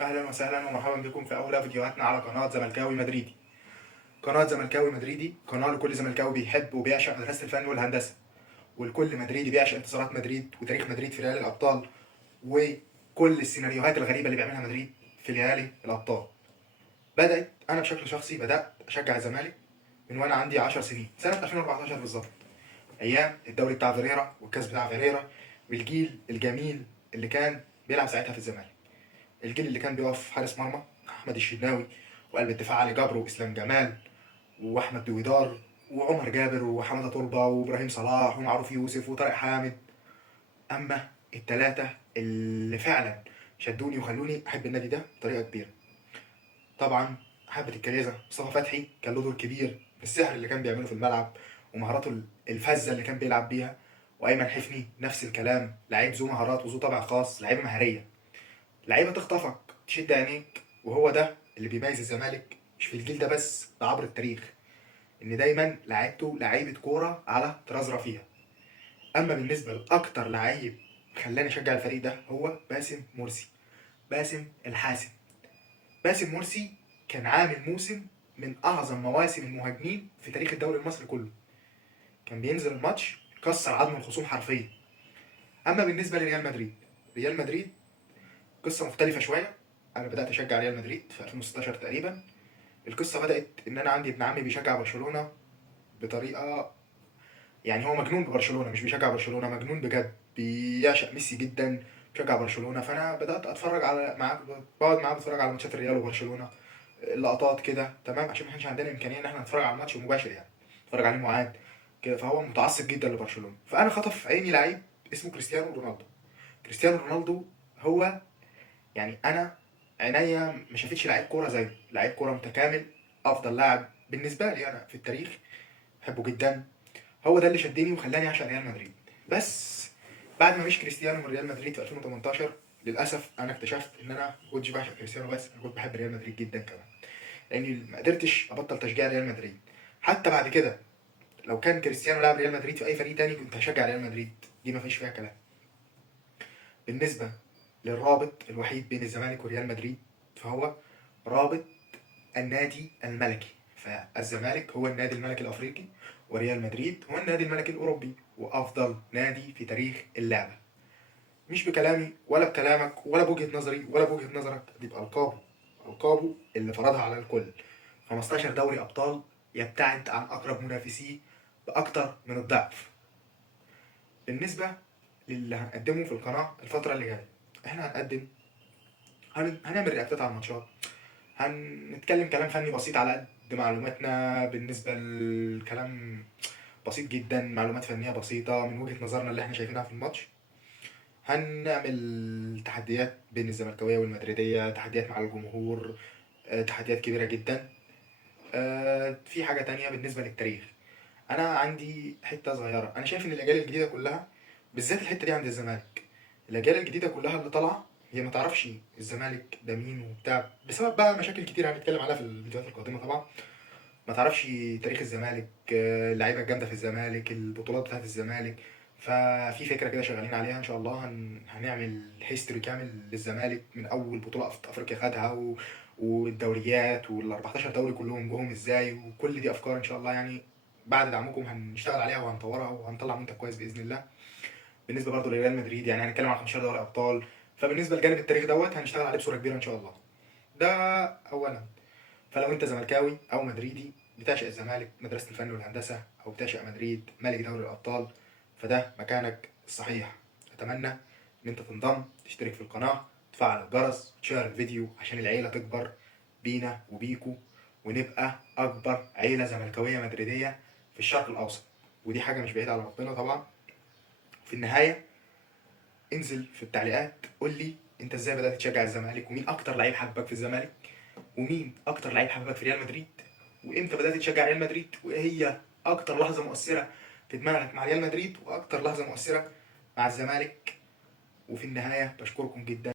اهلا وسهلا ومرحبا بكم في اولى فيديوهاتنا على قناه زملكاوي مدريدي. قناه زملكاوي مدريدي قناه لكل زملكاوي بيحب وبيعشق مدرسه الفن والهندسه، ولكل مدريدي بيعشق انتصارات مدريد وتاريخ مدريد في ليالي الابطال، وكل السيناريوهات الغريبه اللي بيعملها مدريد في ليالي الابطال. انا بشكل شخصي بدات اشجع الزمالك من وانا عندي 10 سنين، سنه 2014 بالظبط، ايام الدوري بتاع فيريرا والكاس بتاع فيريرا، والجيل الجميل اللي كان بيلعب ساعتها في الزمالك. الجيل اللي كان بيقف حارس مرمى احمد الشناوي، وقلب الدفاع علي جبر واسلام جمال واحمد دويدار وعمر جابر وحماده طلبه وابراهيم صلاح ومعروف يوسف وطارق حامد. اما الثلاثه اللي فعلا شدوني وخلوني احب النادي ده بطريقه كبيره، طبعا حبه الكريزه مصطفى فتحي كان له دور كبير، السحر اللي كان بيعمله في الملعب ومهاراته الفذه اللي كان بيلعب بيها. وايمن حفني نفس الكلام، لعيب ذو مهارات وذو طابع خاص، لعيبه مهاريه، لعيبه تخطفك تشد عينيك. وهو ده اللي بيميز الزمالك مش في الجيل ده بس، ده عبر التاريخ، ان دايما لعيبته لعيبه كوره على طراز رفيع. اما بالنسبه لاكتر لعيب خلاني اشجع الفريق ده هو باسم مرسي، باسم الحاسم. باسم مرسي كان عامل موسم من اعظم مواسم المهاجمين في تاريخ الدوري المصري كله، كان بينزل الماتش يكسر عظم الخصوم حرفيا. اما بالنسبه لريال مدريد، ريال مدريد قصه مختلفه شويه. انا بدات اشجع ريال مدريد في 2016 تقريبا. القصه بدات ان انا عندي ابن عمي بيشجع برشلونه بطريقه، يعني هو مجنون ببرشلونه، مش بيشجع برشلونه، مجنون بجد، بيعشق ميسي جدا، بيشجع برشلونه. فانا بدات اتفرج على معاه، بقعد معاه بتفرج على ماتشات الريال وبرشلونه، لقطات كده تمام، عشان ما كانش عندنا امكانيه ان احنا نتفرج على الماتش مباشر يعني، نتفرج عليه معاد كده. فهو متعصب جدا لبرشلونه، فانا خطف عيني لعيب اسمه كريستيانو رونالدو. كريستيانو رونالدو هو، يعني انا عينيا ما شافتش لعيب كوره زيه، لعيب كوره متكامل، افضل لاعب بالنسبه لي انا في التاريخ، بحبه جدا. هو ده اللي شدني وخلاني اعشق ريال مدريد. بس بعد ما مشي كريستيانو من ريال مدريد في 2018 للاسف انا اكتشفت ان انا ما كنتش بعشق كريستيانو بس، انا كنت بحب ريال مدريد جدا كمان، لاني ما قدرتش ابطل تشجيع ريال مدريد. حتى بعد كده لو كان كريستيانو لعب ريال مدريد في اي فريق تاني كنت هشجع ريال مدريد، دي ما فيش فيها كلام. بالنسبه للرابط الوحيد بين الزمالك وريال مدريد، فهو رابط النادي الملكي. فالزمالك هو النادي الملكي الافريقي، وريال مدريد هو النادي الملكي الاوروبي، وافضل نادي في تاريخ اللعبه. مش بكلامي ولا بكلامك ولا بوجهه نظري ولا بوجهه نظرك، دي بالقابه، القابه اللي فرضها على الكل. 15 دوري ابطال، يبتعد عن اقرب منافسيه باكتر من الضعف. بالنسبه للي هنقدمه في القناه الفتره اللي جايه، احنا هنعمل رياكتات على الماتشات، هنتكلم كلام فني بسيط على قد معلوماتنا، بالنسبة للكلام بسيط جدا، معلومات فنية بسيطة من وجهة نظرنا اللي احنا شايفينها في الماتش. هنعمل تحديات بين الزملكاوية والمدريدية، تحديات مع الجمهور، تحديات كبيرة جدا. في حاجة تانية بالنسبة للتاريخ، انا عندي حتة صغيرة، انا شايف ان الاجيال الجديدة كلها، بالذات الحتة دي عند الزمالك، الاجيال الجديدة كلها اللي طالعة هي ما تعرفش الزمالك ده مين وبتاع، بسبب بقى مشاكل كتير هنتكلم عليها في الفيديوهات القادمة طبعا. ما تعرفش تاريخ الزمالك، اللعيبه الجامده في الزمالك، البطولات بتاعت الزمالك. ففي فكره كده شغالين عليها ان شاء الله، هنعمل هيستوري كامل للزمالك من اول بطوله في افريقيا خدها والدوريات وال 14 دوري كلهم جوهم ازاي، وكل دي افكار ان شاء الله يعني بعد دعمكم هنشتغل عليها وهنطورها وهنطلع منتج كويس باذن الله. بالنسبه برضه لريال مدريد يعني هنتكلم عن 15 دوري ابطال، فبالنسبه لجانب التاريخ هنشتغل عليه بصوره كبيره ان شاء الله. ده اولا. فلو انت زملكاوي او مدريدي بتعشق الزمالك مدرسه الفن والهندسه، او بتعشق مدريد ملك دوري الابطال، فده مكانك الصحيح. اتمنى ان انت تنضم، تشترك في القناه، تفعل الجرس، تشير الفيديو عشان العيله تكبر بينا وبيكو، ونبقى اكبر عيله زملكاويه مدريديه في الشرق الاوسط، ودي حاجه مش بعيده على ربنا طبعا. في النهايه انزل في التعليقات قول لي انت ازاي بدات تشجع الزمالك، ومين اكتر لعيب حبك في الزمالك، ومين اكتر لعيب حببك في ريال مدريد، وامتى بدات تشجع ريال مدريد، وايه هي اكتر لحظه مؤثره في دماغك مع ريال مدريد، واكتر لحظه مؤثره مع الزمالك. وفي النهايه بشكركم جدا.